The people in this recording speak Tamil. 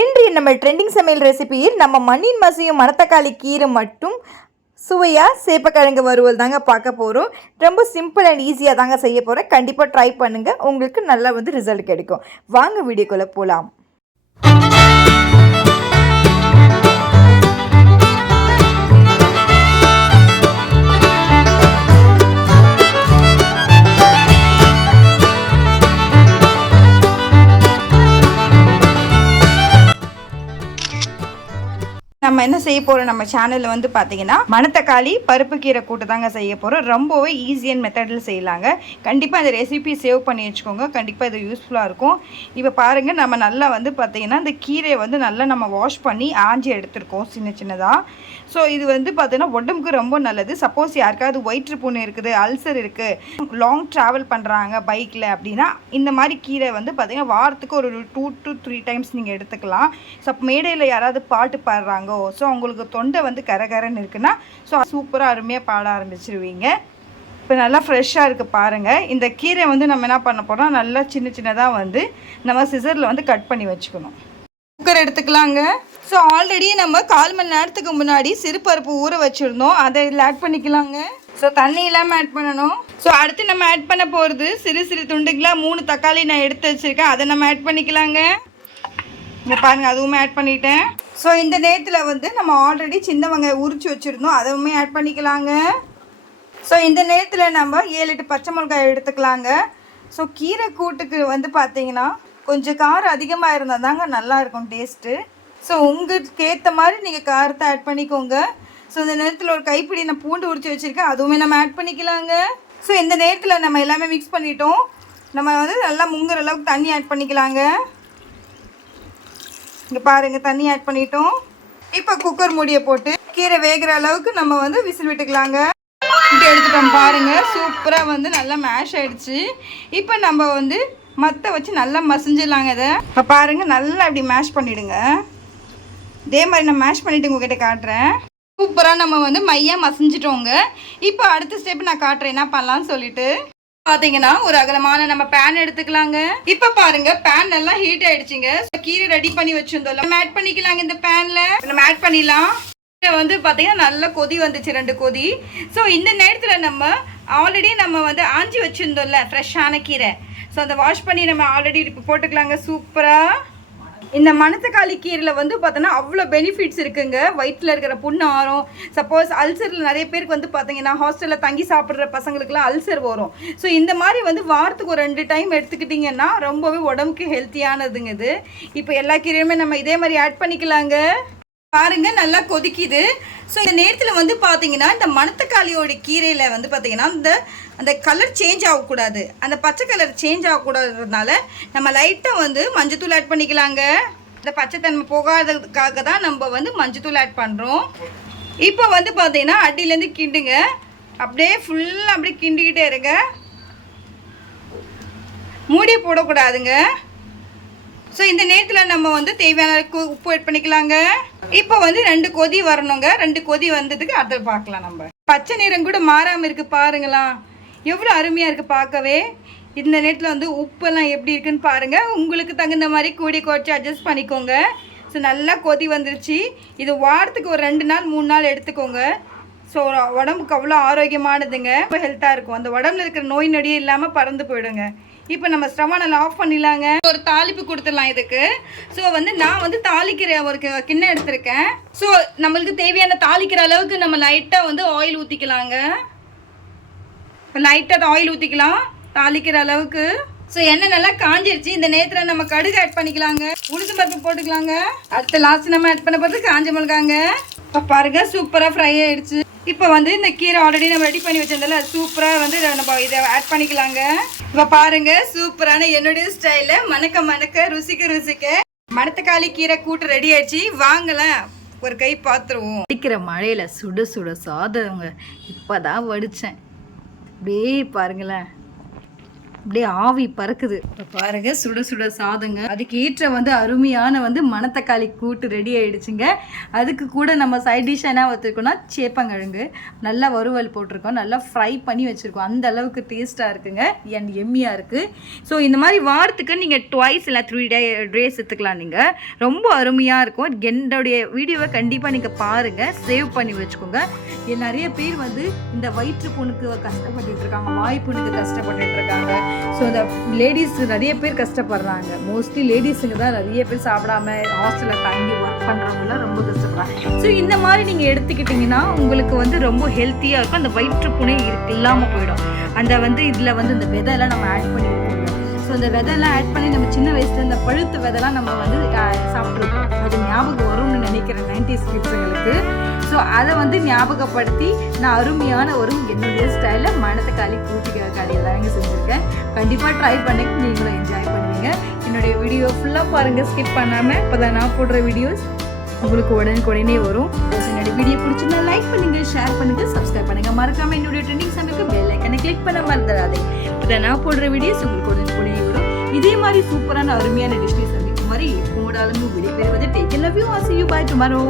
இன்றைய நம்ம ட்ரெண்டிங் சமையல் ரெசிபியில் நம்ம மண்ணின் மசியும் மணத்தக்காளி கீரை மட்டும் சுவையாக சேப்பக்கிழங்கு வறுவல் தாங்க பார்க்க போகிறோம். ரொம்ப சிம்பிள் அண்ட் ஈஸியாக தாங்க செய்ய போகிறேன். கண்டிப்பாக ட்ரை பண்ணுங்கள், உங்களுக்கு நல்லா ரிசல்ட் கிடைக்கும். வாங்க வீடியோக்குள்ளே போகலாம். நம்ம என்ன செய்ய போகிறோம், நம்ம சேனலில் பார்த்தீங்கன்னா மணத்தக்காளி பருப்பு கீரை கூட்டு தாங்க செய்ய போகிறோம். ரொம்பவே ஈஸியான மெத்தடில் செய்யலாங்க. கண்டிப்பாக இந்த ரெசிபி சேவ் பண்ணி வச்சுக்கோங்க, கண்டிப்பாக இது யூஸ்ஃபுல்லாக இருக்கும். இப்போ பாருங்கள், நம்ம நல்லா பார்த்தீங்கன்னா இந்த கீரையை நல்லா நம்ம வாஷ் பண்ணி ஆஞ்சி எடுத்துருக்கோம் சின்ன சின்னதாக. ஸோ இது பார்த்தீங்கன்னா உடம்புக்கு ரொம்ப நல்லது. சப்போஸ் யாருக்காவது வயிற்று புண்ணு இருக்குது, அல்சர் இருக்குது, லாங் ட்ராவல் பண்ணுறாங்க பைக்கில் அப்படின்னா இந்த மாதிரி கீரை பார்த்தீங்கன்னா வாரத்துக்கு ஒரு 2 to 3 டைம்ஸ் நீங்கள் எடுத்துக்கலாம். ஸோ மேடையில் யாராவது பாட்டு பாடுறாங்க, ஸோ உங்களுக்கு தொண்டை கரகரன்னு இருக்குன்னா ஸோ சூப்பராக அருமையாக பாட ஆரம்பிச்சிருவீங்க. இப்போ நல்லா ஃப்ரெஷ்ஷாக இருக்குது பாருங்கள். இந்த கீரை நம்ம என்ன பண்ண போகிறோம், நல்லா சின்ன சின்னதாக நம்ம சிசரில் கட் பண்ணி வச்சுக்கணும். குக்கர் எடுத்துக்கலாங்க. ஸோ ஆல்ரெடி நம்ம 1/4 மணி நேரத்துக்கு முன்னாடி சிறுபருப்பு ஊற வச்சுருந்தோம், அதை இதில் ஆட் பண்ணிக்கலாங்க. ஸோ தண்ணி இல்லாமல் ஆட் பண்ணணும். ஸோ அடுத்து நம்ம ஆட் பண்ண போகிறது சிறு சிறு துண்டுகளாக 3 தக்காளி நான் எடுத்து வச்சுருக்கேன், அதை நம்ம ஆட் பண்ணிக்கலாங்க. இங்கே பாருங்கள், அதுவுமே ஆட் பண்ணிட்டேன். ஸோ இந்த நேரத்தில் நம்ம ஆல்ரெடி சின்ன வெங்காயம் உரிச்சு வச்சுருந்தோம், அதுவுமே ஆட் பண்ணிக்கலாங்க. ஸோ இந்த நேரத்தில் நம்ம 7-8 பச்சை மிளகாய் எடுத்துக்கலாங்க. ஸோ கீரை கூட்டுக்கு பார்த்தீங்கன்னா கொஞ்சம் காரம் அதிகமாக இருந்தால் தாங்க நல்லாயிருக்கும் டேஸ்ட்டு. ஸோ உங்களுக்கு ஏற்ற மாதிரி நீங்கள் காரத்தை ஆட் பண்ணிக்கோங்க. ஸோ இந்த நேரத்தில் ஒரு கைப்பிடி நான் பூண்டு உரிச்சு வச்சுருக்கேன், அதுவுமே நம்ம ஆட் பண்ணிக்கலாங்க. ஸோ இந்த நேரத்தில் நம்ம எல்லாமே மிக்ஸ் பண்ணிட்டோம். நம்ம நல்லா முங்குற அளவுக்கு தண்ணி ஆட் பண்ணிக்கலாங்க. இங்கே பாருங்கள், தண்ணி ஆட் பண்ணிட்டோம். இப்போ குக்கர் மூடியை போட்டு கீரை வேகிற அளவுக்கு நம்ம விசில் விட்டுக்கலாங்க. இப்படி எடுத்துட்டோம் பாருங்கள், சூப்பராக நல்லா மேஷ் ஆகிடுச்சு. இப்போ நம்ம மற்ற வச்சு நல்லா மசிஞ்சிடலாங்க. இதை இப்போ பாருங்கள், நல்லா இப்படி மேஷ் பண்ணிவிடுங்க. இதே மாதிரி நான் மேஷ் பண்ணிவிட்டு உங்கள்கிட்ட காட்டுறேன். சூப்பராக நம்ம மையாக மசிஞ்சிட்டோங்க. இப்போ அடுத்த ஸ்டெப் நான் காட்டுறேன் என்ன பண்ணலான்னு சொல்லிட்டு. பாத்தீங்கன்னா ஒரு அகலமான நம்ம பேன் எடுத்துக்கலாங்க. இப்ப பாருங்க, பேன் நல்லா ஹீட் ஆயிடுச்சுங்க. கீரை ரெடி பண்ணி வச்சிருந்தோம், நம்ம ஆட் பண்ணிக்கலாங்க. இந்த பேன்ல நம்ம ஆட் பண்ணிடலாம். பாத்தீங்கன்னா நல்லா கொதி வந்துச்சு, 2 கொதி. ஸோ இந்த நேரத்துல நம்ம ஆல்ரெடி நம்ம ஆஞ்சி வச்சிருந்தோம்ல ஃப்ரெஷ்ஷான கீரை, ஸோ அதை வாஷ் பண்ணி நம்ம ஆல்ரெடி இப்போ போட்டுக்கலாங்க. சூப்பரா இந்த மணத்தக்காளி கீரையில் பார்த்தோன்னா அவ்வளோ பெனிஃபிட்ஸ் இருக்குங்க. வயிற்றில் இருக்கிற புண்ணு ஆறும். சப்போஸ் அல்சரில் நிறைய பேருக்கு பார்த்தீங்கன்னா ஹாஸ்டலில் தங்கி சாப்பிட்ற பசங்களுக்குலாம் அல்சர் வரும். ஸோ இந்த மாதிரி வாரத்துக்கு ஒரு 2 டைம் எடுத்துக்கிட்டிங்கன்னா ரொம்பவே உடம்புக்கு ஹெல்த்தியானதுங்க இது. இப்போ எல்லா கீரையுமே நம்ம இதே மாதிரி ஆட் பண்ணிக்கலாங்க. பாருங்கள், நல்லா கொதிக்குது. ஸோ இந்த நேரத்தில் பார்த்தீங்கன்னா இந்த மணத்தக்காளியோட கீரையில் பார்த்தீங்கன்னா அந்த கலர் சேஞ்ச் ஆகக்கூடாது, அந்த பச்சை கலர் சேஞ்ச் ஆகக்கூடாதுனால நம்ம லைட்டாக மஞ்சத்தூள் ஆட் பண்ணிக்கலாங்க. இந்த பச்சைத்தன்மை போகாததுக்காக தான் நம்ம மஞ்சத்தூள் ஆட் பண்ணுறோம். இப்போ பார்த்தீங்கன்னா அடியிலேருந்து கிண்டுங்க, அப்படியே ஃபுல்லாக அப்படியே கிண்டிக்கிட்டே இருங்க, மூடி போடக்கூடாதுங்க. ஸோ இந்த நேரத்தில் நம்ம தேவையான உப்பு ஆட் பண்ணிக்கலாங்க. இப்போ 2 கொதி வரணுங்க. 2 கொதி வந்ததுக்கு அதை பார்க்கலாம். நம்ம பச்சை நிறம் கூட மாறாமல் இருக்குது பாருங்களா, எவ்வளோ அருமையாக இருக்குது பார்க்கவே. இந்த நேரத்தில் உப்பெல்லாம் எப்படி இருக்குன்னு பாருங்கள். உங்களுக்கு தகுந்த மாதிரி கூடி குறைச்சி அட்ஜஸ்ட் பண்ணிக்கோங்க. ஸோ நல்லா கொதி வந்துருச்சு. இது வாரத்துக்கு ஒரு 2 நாள் 3 நாள் எடுத்துக்கோங்க. ஸோ உடம்புக்கு அவ்வளோ ஆரோக்கியமானதுங்க, ரொம்ப ஹெல்த்தாக இருக்கும். அந்த உடம்புல இருக்கிற நோய் நொடியே இல்லாமல் பறந்து போயிடுங்க. இப்போ நம்ம ஸ்டவ்வை நல்லா ஆஃப் பண்ணிடலாங்க. ஒரு தாளிப்பு கொடுத்துடலாம் இதுக்கு. ஸோ நான் தாளிக்கிற ஒரு கிண்ணம் எடுத்திருக்கேன். ஸோ நம்மளுக்கு தேவையான தாளிக்கிற அளவுக்கு நம்ம லைட்டாக ஆயில் ஊற்றிக்கலாங்க. லைட்டாக ஆயில் ஊற்றிக்கலாம் தாளிக்கிற அளவுக்கு. ஸோ எண்ணெய் நல்லா காஞ்சிருச்சு. இந்த நேரத்தில் நம்ம கடுகு ஆட் பண்ணிக்கலாங்க, உளுந்து பருப்பு போட்டுக்கலாங்க. அடுத்து லாஸ்ட் நம்ம ஆட் பண்ண போகிறது காஞ்ச மிளகாங்க. இப்போ பாருங்க, சூப்பராக ஃப்ரை ஆகிடுச்சு. இப்போ இந்த கீரை ஆல்ரெடி நம்ம ரெடி பண்ணி வச்சிருந்தால அது சூப்பராக நம்ம இதை ஆட் பண்ணிக்கலாங்க. இப்போ பாருங்க, சூப்பரான என்னுடைய ஸ்டைலில் மணக்க மணக்க ருசிக்க ருசிக்க மணத்தக்காளி கீரை கூட்டு ரெடி ஆயிடுச்சு. வாங்கலாம், ஒரு கை பார்த்துருவோம். அடிக்கிற மழையில் சுட சுட சாதங்க இப்போதான் வடித்தேன். அப்படியே பாருங்களேன், அப்படியே ஆவி பறக்குது. இப்போ பாருங்க சுட சுட சாதங்க, அதுக்கு ஏற்ற வந்து அருமையான வந்து மணத்தக்காளி கூட்டு ரெடி ஆயிடுச்சுங்க. அதுக்கு கூட நம்ம சைட் டிஷ் என்ன வச்சுருக்கோம்னா சேப்பங்கிழங்கு நல்லா வறுவல் போட்டிருக்கோம், நல்லா ஃப்ரை பண்ணி வச்சுருக்கோம். அந்த அளவுக்கு டேஸ்ட்டாக இருக்குங்க, அண்ட் எம்மியாக இருக்குது. ஸோ இந்த மாதிரி வாரத்துக்கு நீங்கள் ட்வைஸ் இல்லை 3 டேஸ் எடுத்துக்கலாம். நீங்கள் ரொம்ப அருமையாக இருக்கும். என்னுடைய வீடியோவை கண்டிப்பாக நீங்கள் பாருங்கள், சேவ் பண்ணி வச்சுக்கோங்க. நிறைய பேர் வந்து இந்த வயிற்று புண்ணுக்கு கஷ்டப்பட்டுட்டு இருக்காங்க, வாய் புண்ணுக்கு கஷ்டப்பட்டுட்டு இருக்காங்க. ஸோ இந்த லேடிஸ் நிறைய பேர் கஷ்டப்படுறாங்க. மோஸ்ட்லி லேடிஸுங்க தான் நிறைய பேர் சாப்பிடாம ஹாஸ்டலில் தங்கி ஒர்க் பண்ணுறவங்களாம் ரொம்ப கஷ்டப்படுறாங்க. ஸோ இந்த மாதிரி நீங்கள் எடுத்துக்கிட்டிங்கன்னா உங்களுக்கு வந்து ரொம்ப ஹெல்த்தியாக இருக்கும். அந்த வயிற்று புண்ணே இல்லாமல் போயிடும். அந்த வந்து இதில் வந்து இந்த விதையெல்லாம் நம்ம ஆட் பண்ணி வைப்போம். ஸோ இந்த விதையெல்லாம் ஆட் பண்ணி நம்ம சின்ன வயசில் இந்த பழுத்து விதைலாம் நம்ம வந்து சாப்பிட்ருக்கோம். அது ஞாபகம் வரும்னு நினைக்கிறேன் 90s கிட்ஸுங்களுக்கு. ஸோ அதை வந்து ஞாபகப்படுத்தி நான் அருமையான ஒரு என்னுடைய ஸ்டைலில் மணத்தக்காளி கூட்டுக்காளி எல்லாமே செஞ்சுருக்கேன். கண்டிப்பாக ட்ரை பண்ணி நீங்களும் என்ஜாய் பண்ணுவீங்க. என்னுடைய வீடியோ ஃபுல்லாக பாருங்கள், ஸ்கிப் பண்ணாமல். இப்போ தான் நான் போடுற வீடியோஸ் உங்களுக்கு உடனே வரும். என்னுடைய வீடியோ பிடிச்சிருந்தா லைக் பண்ணுங்கள், ஷேர் பண்ணுங்கள், சப்ஸ்கிரைப் பண்ணுங்கள். மறக்காமல் என்னுடைய ட்ரெண்டிங் சமைக்க பெல் ஐக்கனை கிளிக் பண்ண மறந்துடாதே. இப்போ தான் நான் போடுற வீடியோஸ் உங்களுக்கு உடனே வரும். இதே மாதிரி சூப்பரான அருமையான டிஷ்ஷை சமைக்கும் மாதிரி எப்போடாலும் விடைபெறுவது. Take care, love you, see you, bye tomorrow.